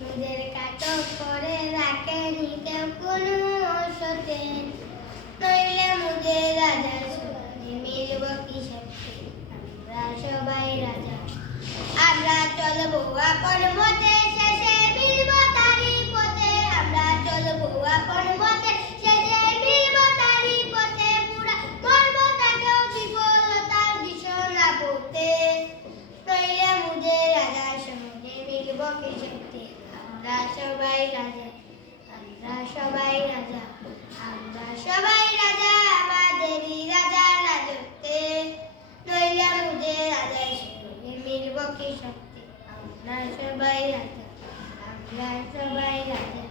নিজের কাটক করে রাখেনি কেউ কোনো সতে নইলে মুজে রাজা শুনে মিলব কি? শক্তি আমরা সবাই রাজা। আমরা চলবো আপন মতে, শেষে মিলব তারি পথে। আমরা চলবো আপন মতে, শেষে মিলব তারি পথে। পুরা মর্ম তাকেও বিফলতার দিশনা পড়তে নইলে মুজে রাজা শুনে মিলব কি? শক্তি আমরা সবাই রাজা, আমরা সবাই রাজা, আমরা সবাই রাজা, আমাদেরই রাজা রাজত্বে। নইলাম যে রাজা সঙ্গে মিলব কি সত্যি? আমরা সবাই রাজা, আমরা সবাই রাজা।